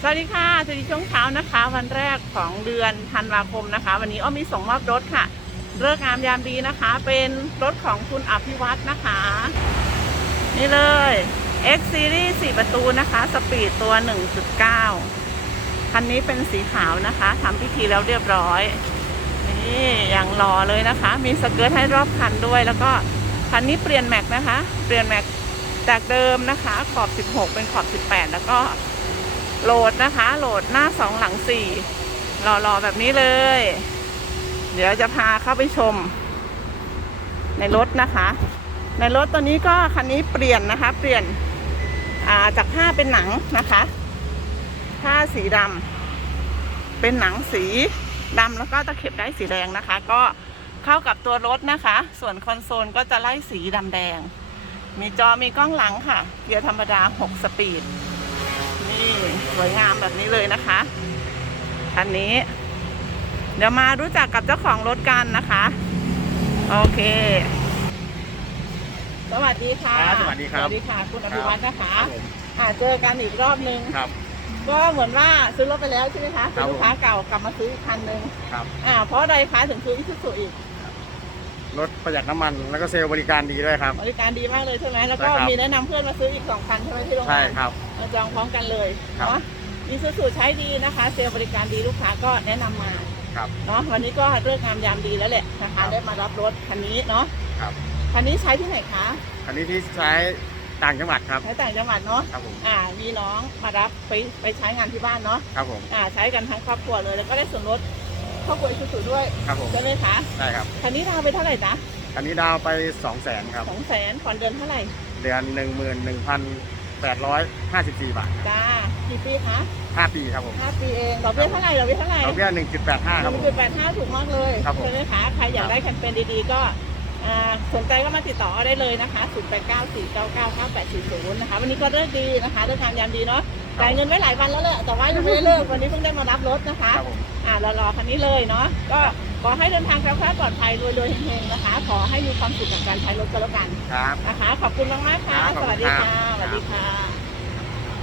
สวัสดีค่ะ สวัสดีช่วงเช้านะคะ วันแรกของเดือนธันวาคมนะคะ วันนี้อ้อมมีส่งมอบรถค่ะเลิกงามยามดีนะคะ เป็นรถของคุณอภิวัตนะคะ นี่เลย X Series 4 ประตูนะคะ สปีดตัว 1.9 คันนี้เป็นสีขาวนะคะทำพิธีแล้วเรียบร้อย นี่อย่างหล่อเลยนะคะ มีสเกิร์ตให้รอบคันด้วย แล้วก็คันนี้เปลี่ยนแม็กนะคะ เปลี่ยนแม็กจากเดิมนะคะ ขอบ 16 เป็นขอบ 18 แล้วก็ โหลดนะคะ โหลดหน้า2หลัง4หล่อๆแบบนี้เลย เดี๋ยวจะพาเข้าไปชม ในรถนะคะ ในรถตัวนี้ก็คันนี้เปลี่ยนนะคะ เปลี่ยนาจากผ้าเป็นหนังนะคะผ้าสีดำเป็นหนังสีดำแล้วก็ตะเข็บได้สีแดงนะคะ ก็เข้ากับตัวรถนะคะ ส่วนคอนโซลก็จะไล่สีดำแดง มีจอมีกล้องหลังค่ะ เกียร์ธรรมดา 6 สปีด สวยงามแบบนี้เลยนะคะคันนี้ เดี๋ยวมารู้จักกับเจ้าของรถกันนะคะ โอเค สวัสดีค่ะ ครับสวัสดีครับ สวัสดีค่ะ คุณอภิวัฒน์นะคะครับผมอ่าเจอกันอีกรอบนึง ครับ ก็เหมือนว่าซื้อรถไปแล้วใช่ไหมคะครัเป็นบลูกค้าเก่ากลับมาซื้ออีกคันนึงครับอ่าเพราะอะไรคะถึงซื้ออิซูซูอีก รถประหยัดน้ำมันแล้วก็เซลล์บริการดีด้วยครับ บริการดีมากเลยใช่ไหมแล้วก็ใช่ครับ มีแนะนำเพื่อนมาซื้ออีกสองคันใช่ไหมที่โรงใช่งานครับ มาจองพร้อมกันเลยครับ เนาะอิซูซูใช้ดีนะคะ เซลล์บริการดีลูกค้าก็แนะนำมาครับ เนาะวันนี้ก็เลิกงามยามดีแล้วแหละนะครัคะบ ได้มารับรถคันนี้เนาะครับคันนี้ใช้ที่ไหนคะอันนี้ที่ใช้ต่างจังหวัดครับ ใช้ต่างจังหวัดเนาะครับผม อ่ามีน้องมารับไปไปใช้งานที่บ้านเนาะครับผม อ่าใช้กันทั้งครอบครัวเลย แล้วก็ได้ส่วนลดครอบครัวอิซูซูด้วยครับผมใช่ไหมคะใช่ครับ คันนี้ดาวน์ไปเท่าไหร่นะอันนี้ดาวไป 2 0 0แสนครับ สองแสนผ่อนเดือนเท่าไหร่ เดือน 11,854 บาทจ้ากี่ปีคะ5 ปีครับผม ห้าปีเองดอกเบี้ยเท่าไหร่ดอกเบี้ยเท่าไหร่ดอกเบี้ย1.85 ครับผม จุดแปดห้าถูกมากเลยครับผม ใช่ไหมคะใครอยากได้แคมเปญดีๆ ก็อ่าสนใจก็มาติดต่อได้เลยนะคะ 0 8 9 4 9 9 9 8 4 0 นะคะ วันนี้ก็เลิกดีนะคะเลิกงามยามดีเนาะ จ่ายเงินไว้หลายวันแล้วแหละแต่ว่ายังไม่ได้เลิกวันนี้เพิ่งได้มารับรถนะคะ ครับผมอ่ารอๆคันนี้เลยเนาะก็ขอให้เดินทางแคล้วคลาดปลอดภัยรวยๆเฮงๆนะคะ ขอให้มีความสุขกับการใช้รถก็แล้วกันครับ นะคะ ขอบคุณมากๆค่ะ ครับขสอบคุณวัสดีครับค่ะสวัสดีค่ะ